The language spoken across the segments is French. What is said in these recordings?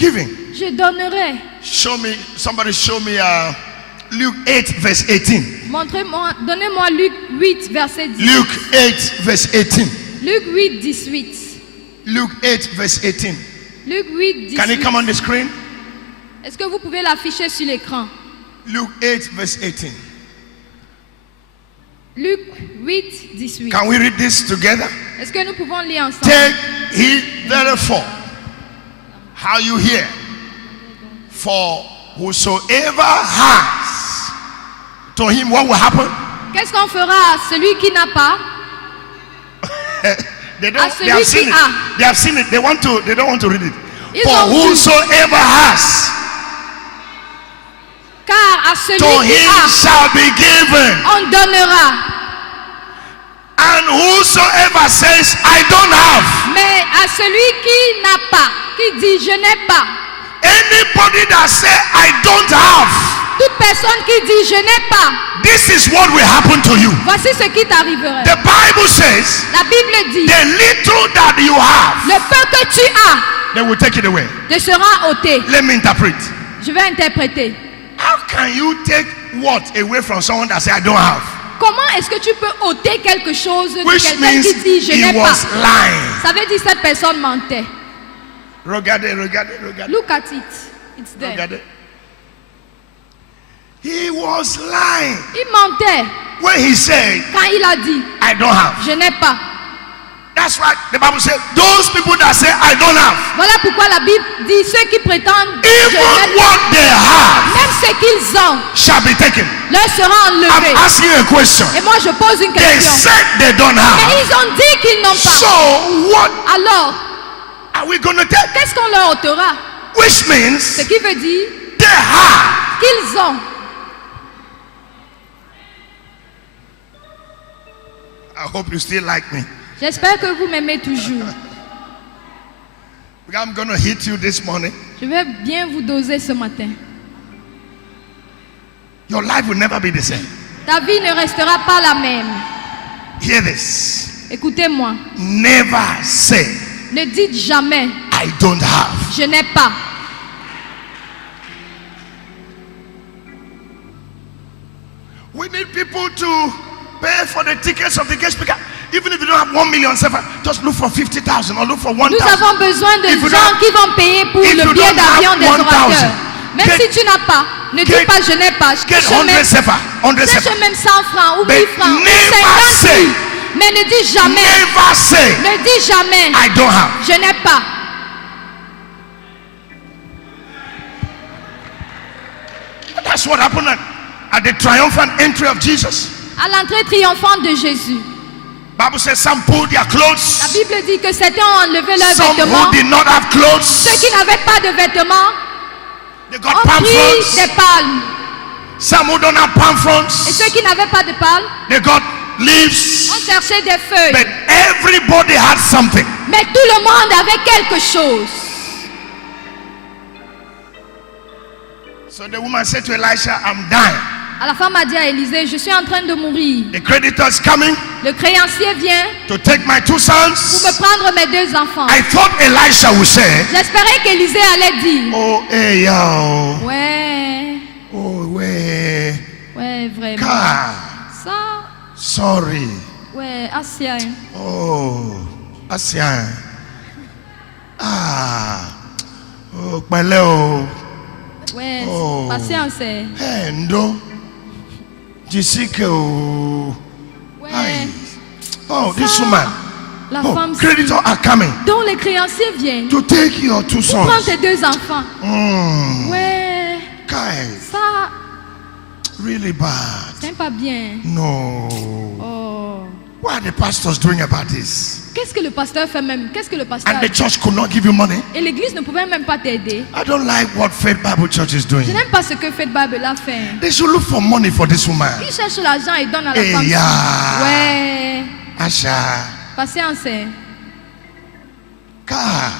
giving. Je donnerai. Somebody show me Luke 8 verse 18. Montrez-moi, donnez-moi Luc 8, verset 18. Luke 8 verse 18. Luc 8, 18. Luke 8 verse 18. Luc 8, 18. Can it come on the screen? Est-ce que vous pouvez l'afficher sur l'écran? Luke 8 verse 18. Luc 8, 18. Can we read this together? Est-ce que nous pouvons lire ensemble? Take heed therefore how you hear. For whosoever has, to him what will happen? Qu'est-ce qu'on fera à celui qui n'a pas? They have seen it. They have seen it. They don't want to read it. For whosoever has, car à celui to qui him a, shall be given. on donnera. And whosoever says, I don't have. Mais à celui qui n'a pas, qui dit je n'ai pas. Anybody that say, I don't have. Toute personne qui dit je n'ai pas. This is what will happen to you. Voici ce qui t'arriverait. The Bible says, La Bible dit, the little that you have, le peu que tu as, they will take it away. te sera ôté. Let me interpret. Je vais interpréter. How can you take what away from someone that say, I don't have? Comment est-ce que tu peux ôter quelque chose de Which quelqu'un means qui dit je he n'ai pas? was lying. Ça veut dire cette personne mentait. Regardez. Look at it. It's there. Regardez. He was lying Il mentait when he said, quand il a dit I don't have. je n'ai pas. That's why the Bible says, those people that say, I don't have, Voilà pourquoi la Bible dit ceux qui prétendent je even n'ai pas, what they have même ce qu'ils ont, shall be taken. leur sera enlevé. I'm asking you a question. Et moi je pose une They question. said they don't Mais have. ils ont dit qu'ils n'ont pas. So what Alors, are we going to take? qu'est-ce qu'on leur ôtera? Which Ce means qui veut dire they have. qu'ils ont. I hope you still like me. J'espère que vous m'aimez toujours. I'm going to hit you this morning. Je vais bien vous doser ce matin. Your life will never be the same. Ta vie ne restera pas la même. Hear this. Écoutez-moi. Never say, Ne dites jamais I don't have. je n'ai pas. We need people to pay for the tickets of the guest speaker. Even if you don't have 1 million, just look for 50,000 or look for 1,000. Nous avons besoin de If you gens don't- qui vont payer pour if le you billet don't d'avion have des 1,000, orateurs. Même get- si tu n'as pas, ne dis get- pas je n'ai pas. Get 100 sefer. 100 Cherche sefer. même 100 francs ou But 1000 francs ou never 50 say- 000. Mais ne dis jamais, Never say, ne dis jamais, I don't have. je n'ai pas. That's what happened at the triumphant entry of Jesus. À l'entrée triomphante de Jésus, Bible says some pulled their la clothes. Bible dit que certains ont enlevé leurs Some vêtements. who did not have clothes, Ceux qui n'avaient pas de vêtements they got ont palm pris fronds. des palmes. Some who don't have palm Et fronds, ceux qui n'avaient pas de palmes they got ont leaves. cherché des feuilles. But everybody had something. Mais tout le monde avait quelque chose. So the woman said to Elisha, I'm dying. À la femme a dit à Élisée, je suis en train de mourir. The creditor is coming Le créancier vient to take my 2 pour sons. me prendre mes 2 enfants. I thought Elisha would say, J'espérais qu'Élisée allait dire, oh, hey, yo. ouais, Oh, ouais. ouais, vraiment. God. Ça, Sorry. ouais, Asia. Oh, Asia. Ah. Oh, pẹ̀lẹ́ o. Ouais, Oh. patience. Hey, ndo. Jisike o. Ouais, Aye. Oh, this Ça. woman. la Oh, femme creditors are coming dont les créanciers viennent to take your 2 pour prendre sons. tes 2 enfants. Ouais, Guys, ça, really bad. c'est pas bien. No. Oh. What are the pastors doing about this? Qu'est-ce que le pasteur fait même? Qu'est-ce que le pasteur And a the dit? church could not give you money. Et l'église ne pouvait même pas t'aider. I don't like what Faith Bible Church is doing. Je n'aime pas ce que Faith Bible a fait. They should look for money for this woman. Il cherche l'argent et donne à la Hey, femme. yeah. Ouais, Asha. patience. God,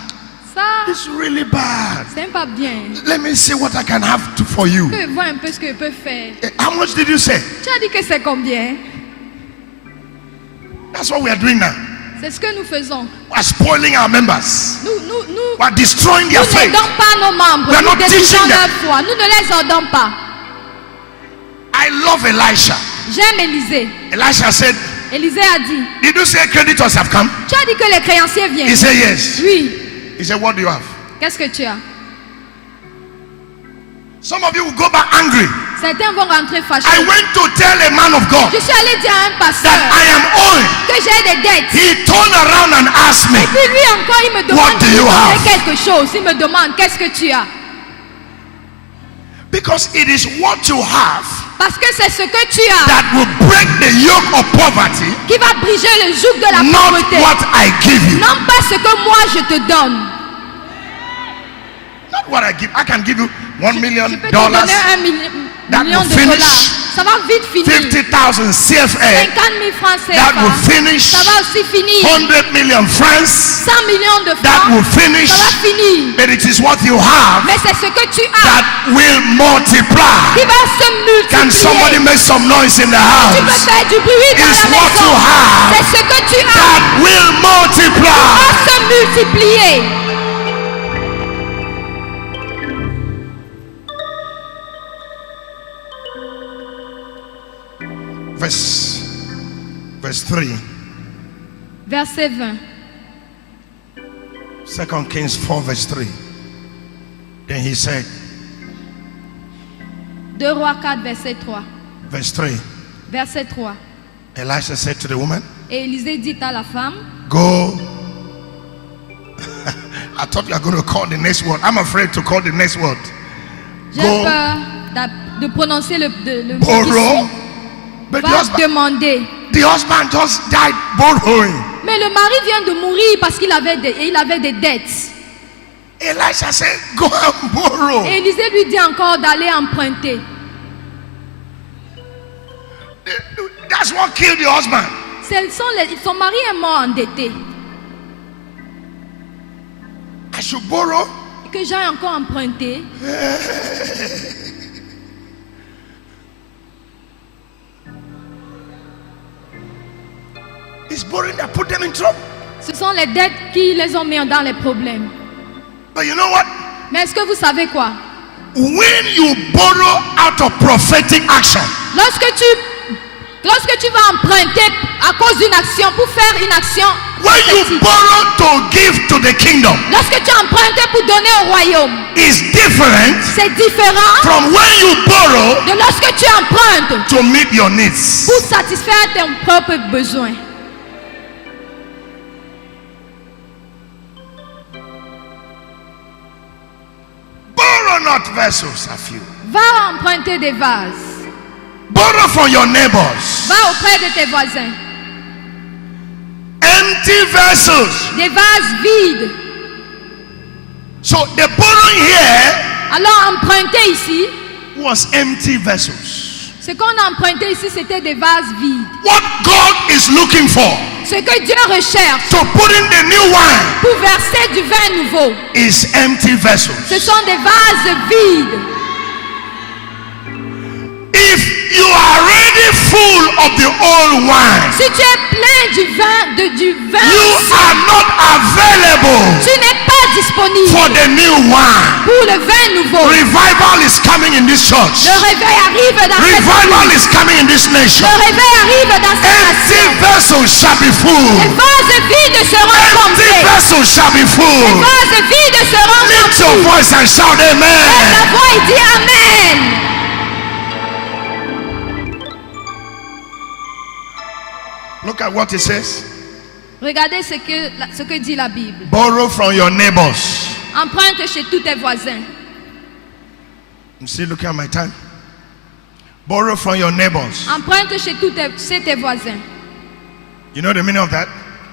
Ça, it's really bad. c'est pas bien. Let me see what I can have for you. Je peux voir un peu ce que je peux faire. How much did you say? Tu as dit que c'est combien? That's what we are doing now. C'est ce que nous faisons. We are spoiling our members. Nous We are destroying their faith. n'aidons pas nos membres. We are Nous not détruisons teaching them. leur foi. Nous ne les aidons pas. I love Elisha. J'aime Élisée. Elisha said, Élisée a dit, did you say creditors have come? tu as dit que les créanciers He viennent. said, yes. Oui. He said, what do you have? Qu'est-ce que tu as? Some of you will go back angry. Certains vont rentrer I fâchés. went to tell a man of God Je suis allé dire à un pasteur that I am owing. que j'ai des dettes. He turned around and asked me, Puis lui encore, il me What demande do de you lui donner have? quelque chose. Il me demande, qu'est-ce que tu as? because it is what you have Parce que c'est ce que tu as that will break the yoke of poverty, qui va briser le joug de la not pauvreté. what I give you. Non pas ce que moi je te donne. Not what I give. I can give you $1 million, Je peux te donner that million will de finish. dollars. Ça va vite finir. 50,000 CFA 50 000 francs that will CFA. finish. Ça va aussi finir. 100 million francs 100 millions de that will francs. finish. Ça va finir. But it is what you have Mais c'est ce que tu as that will multiply. qui va se multiplier. Can somebody make some noise in the Tu peux house? faire du bruit dans It's la what maison. you have C'est ce que tu as that will qui multiply. va se multiplier. Verse 3. Verset 20. 2 Kings 4 verse 3. Then he said, 2 Rois 4, verset 3. verse 3. Verset 3. Elisha said to the woman, Et Élisée dit à la femme, go. I thought you were going to call the next word. I'm afraid to call the next word. j'ai Go. peur de prononcer le mot Borrow. ici. But Va demander. the husband just died borrowing. Mais le mari vient de mourir parce qu'il avait des dettes. Elisha said, go and borrow. Et Élisée lui dit encore d'aller emprunter. That's what killed the husband. Son mari est mort endetté. I should borrow. Que j'ai encore emprunté. It's borrowing that put them in trouble. Ce sont les dettes qui les ont mis dans les problèmes. But you know what? Mais est-ce que vous savez quoi? When you borrow out of prophetic action, Lorsque tu vas emprunter à cause d'une action pour faire une action, when you prophétique, borrow to give to the kingdom, lorsque tu empruntes pour donner au royaume, is different c'est différent from when you borrow de lorsque tu empruntes to meet your needs. pour satisfaire tes propres besoins. Borrow not vessels of you. Va emprunter des vases. Borrow from your neighbors. Va auprès de tes voisins. Empty vessels. Des vases vides. So the borrowing here Alors emprunter ici, was empty vessels. ce qu'on a emprunté ici, c'était des vases vides. What God is looking for Ce que Dieu recherche to put in the new wine pour verser du vin nouveau, is empty vessels. ce sont des vases vides. If you are already full of the old wine, Si tu es plein du vin you ancien, are not available tu n'es pas disponible for the new wine. pour le vin nouveau. Revival is coming in this church. Le réveil arrive dans cette Revival église. is coming in this nation. Le réveil arrive dans cette Empty nation. vessels shall be Les full. vases vides seront Empty comblés. vessels shall be Les full. vases vides seront Lift your remplis. voice and shout Lève amen. la voix et dis Amen. Look at what it says. Regardez ce que dit la Bible. Borrow from your neighbors. Emprunte chez tous tes voisins. I'm still looking at my time. Borrow from your neighbors. Emprunte chez tes voisins. You know the meaning of that?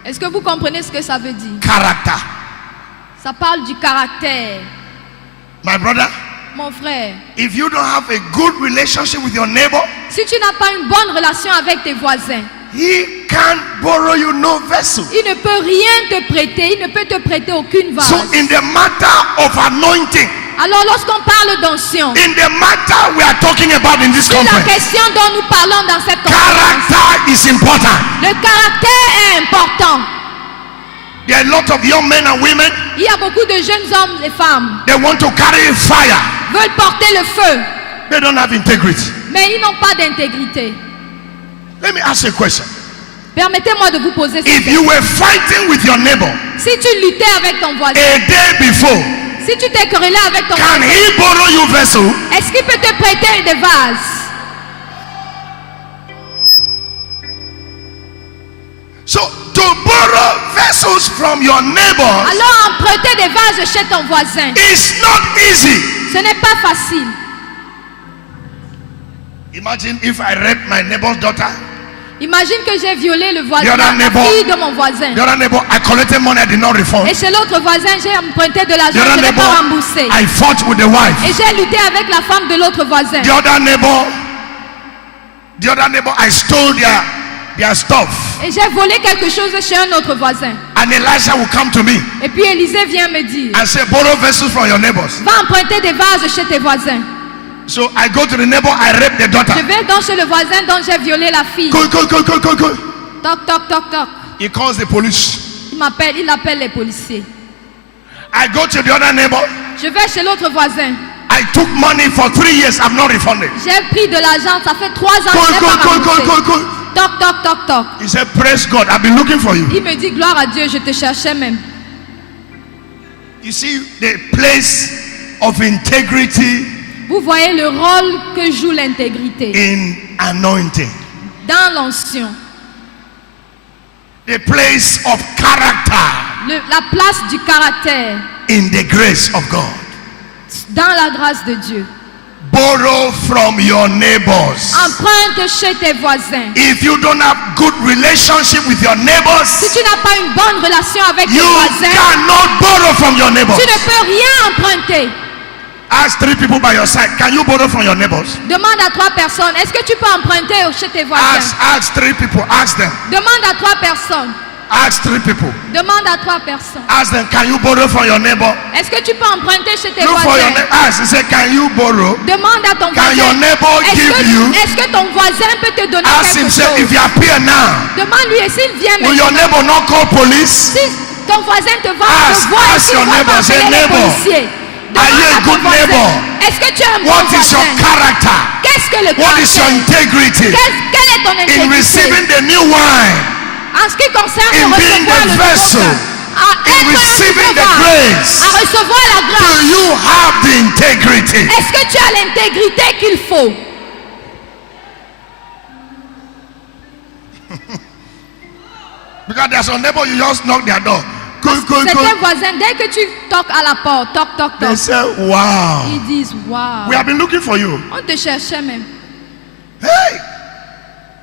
Est-ce que vous comprenez ce que ça veut dire? Character. Ça parle du caractère. My brother, Mon frère, if you don't have a good relationship with your neighbor, si tu n'as pas une bonne relation avec tes voisins, he can't borrow you no vessel. il ne peut rien te prêter, il ne peut te prêter aucune vase. So in the matter of anointing, Alors lorsqu'on parle d'onction, in the matter we are talking about in this c'est la conference, question dont nous parlons dans cette conférence. character is important. Le caractère est important. There are a lot of young men and women. Il y a beaucoup de jeunes hommes et femmes They want to carry fire. qui veulent porter le feu, They don't have integrity. mais ils n'ont pas d'intégrité. Let me ask you a question. Permettez-moi de vous poser cette If question. you were fighting with your neighbor Si tu luttais avec ton voisin, a day before, si tu t'es querellé avec ton can voisin, he borrow you vessel? est-ce qu'il peut te prêter des vases? So to borrow vessels from your neighbors Alors emprunter des vases chez ton voisin, is not easy. ce n'est pas facile. Imagine if I raped my neighbor's daughter. Imagine que j'ai violé le voisin, The other la neighbor- fille de mon voisin. The other neighbor, I collected money, I did not refund. Et chez l'autre voisin, j'ai emprunté de l'argent, The je other n'ai neighbor, pas remboursé. I fought with the wife. Et j'ai lutté avec la femme de l'autre voisin. The other neighbor, I stole their stuff. Et j'ai volé quelque chose chez un autre voisin. And Elisha will come to me Et puis Élisée vient me dire, and say, borrow vessels from your neighbors. va emprunter des vases chez tes voisins. So I go to the neighbor, I rape the daughter. Je vais donc chez le voisin dont j'ai violé la fille. Go. Toc, toc, toc, toc. He calls the police. Il appelle les policiers. I go to the other neighbor. Je vais chez l'autre voisin. I took money for 3 years, I'm not refunded. J'ai pris de l'argent, ça fait 3 ans que je n'ai pas remboursé. Go. Toc, toc, toc, toc. He said, praise God, I've been looking for you. Il me dit, gloire à Dieu, je te cherchais même. You see the place of integrity Vous voyez le rôle que joue l'intégrité in anointing. dans l'onction. The place of character La place du caractère in the grace of God. dans la grâce de Dieu. Borrow from your neighbors. Emprunte chez tes voisins. If you don't have good relationship with your Si neighbors, tu n'as pas une bonne relation avec tes you voisins, cannot borrow from your neighbors. tu ne peux rien emprunter. Ask 3 people by your side, can you borrow from your neighbors? Demande à 3 personnes, est-ce que tu peux emprunter chez tes voisins? Ask 3 people, ask them. Demande à 3 personnes. Ask 3 people. Demande à 3 personnes. Ask them, can you borrow from your neighbor? Est-ce que tu peux emprunter chez tes Look for your voisins? neighbor. Ask, he said, can you borrow? Demande à ton Can your voisin. neighbor give you? Est-ce que ton voisin peut te donner Ask him, quelque say, chose? if you appear now, Demande-lui et s'il vient will your maintenant. neighbor not call police? Si ton voisin te voit, Ask- te voit et ask s'il your voit neighbor, pas say, appeler les neighbor, policiers. are you Demande a à ton good voisin, neighbor? est-ce que tu es un bon What is your voisin? character? Qu'est-ce que le What is your caractère? integrity Quelle est ton in intégrité? receiving the new wine? En ce qui concerne in le being recevoir the le vessel, nouveau à in être un receiving the nouveau grace? à recevoir la Do grâce. you have the integrity? Est-ce que tu as l'intégrité qu'il faut? Because there's a neighbor, you just knock their door. Certains voisins, dès que tu toques à la porte, toc, toc, They toc, say, wow, ils disent waouh. we have been looking for you. On te cherchait même. Hey,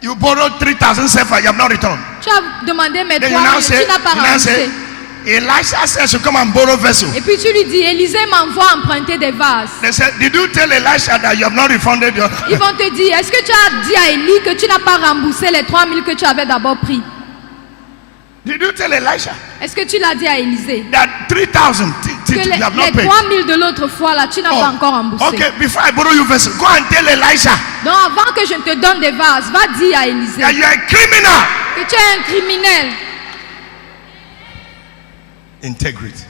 you borrowed 3,000 sefer, you have not returned. Tu as demandé mes Then 3 you now 000, say, tu n'as pas remboursé. Elisha says to come and borrow vessel. Et puis tu lui dis, Élisée m'envoie emprunter des vases. They said, did you tell Elisha that you have not refunded your? Ils vont te dire, est-ce que tu as dit à Élie que tu n'as pas remboursé les 3 000 que tu avais d'abord pris? Did you tell Elisha Est-ce que tu l'as dit à Élisée? that 3,000 Que you have les not paid? 3 000 de l'autre fois là, tu n'as pas encore remboursé. Okay, before I borrow you vessel, go and tell Elisha Donc avant que je ne te donne des vases, va dire à Élisée that you are a criminal. que tu es un criminel. Integrity.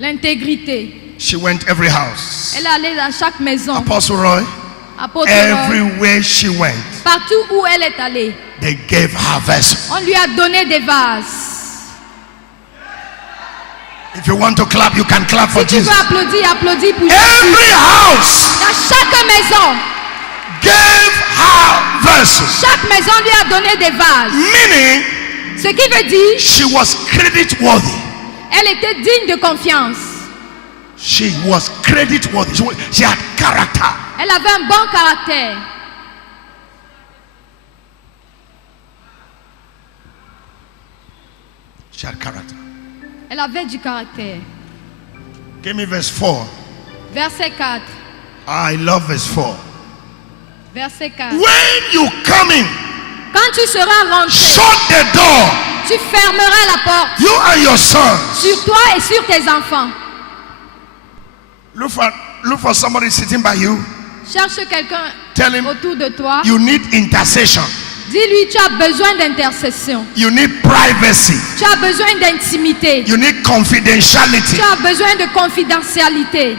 L'intégrité. She went every house. Elle est allée dans chaque maison. Apostle Roy, Apôtre Roy, everywhere she went, partout où elle est allée, they gave her vessel. on lui a donné des vases. If you want to clap, you can clap for Si tu veux Jesus. applaudir, applaudis pour Jésus. Every house Dans chaque maison, gave her vessel. chaque maison lui a donné des vases. Meaning, Ce qui veut dire, she was credit worthy. elle était digne de confiance. She was credit worthy. She had character. Elle avait un bon caractère. She had character. Elle avait du caractère. Give me verse 4. Verset 4. I love verse 4. Verset 4. When you come in, Quand tu seras rentré, shut the door. tu fermeras la porte You and your sons. sur toi et sur tes enfants. Look for somebody sitting by you. Cherche quelqu'un Tell him autour de toi. you need intercession. Dis-lui, tu as besoin d'intercession. You need privacy. Tu as besoin d'intimité. You need confidentiality Tu as besoin de confidentialité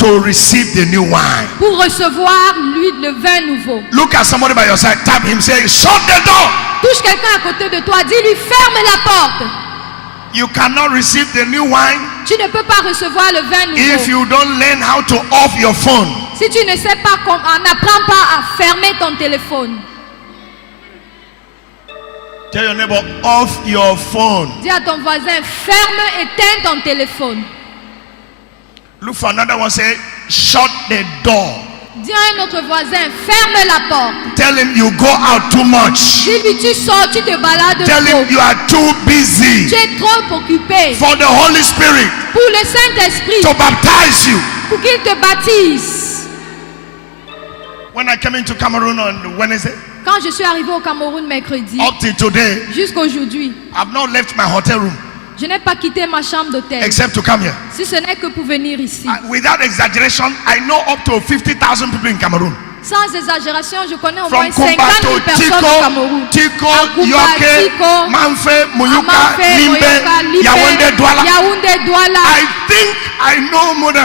to receive the new wine. pour recevoir le vin nouveau. Look at somebody by your side. Tap him. Say, shut the door. Touche quelqu'un à côté de toi. Dis-lui, ferme la porte. You cannot receive the new wine Tu ne peux pas recevoir le vin if nouveau you don't learn how to off your phone. si tu ne sais pas, n'apprends pas à fermer ton téléphone. Tell your neighbor, off your phone. Dis à ton voisin, ferme, éteins ton téléphone. Look for another one. Say, shut the door. Dis à un autre voisin, ferme la porte. Tell him you go out too much. Dis-lui, tu sors, tu te balades Tell trop. him you are too busy Tu es trop occupé for the Holy Spirit pour le Saint-Esprit, to baptize you. pour qu'il te baptise. When I came into Cameroon on Wednesday, Quand je suis arrivé au Cameroun mercredi, up till today, jusqu'à aujourd'hui, I've not left my hotel room je n'ai pas quitté ma chambre d'hôtel. except to come here. Si ce n'est que pour venir ici. Without exaggeration, I know up to 50,000 people in Cameroon. Sans exagération, je connais au From moins 50 Kumba 000 to personnes au Cameroun. Tiko, Kumba, Yoke, Tiko, Manfe, Muyuka, Amanfe, Limbe, Moyoka, Limbe, Yaoundé, Douala. Yaoundé, Douala. I think I know more than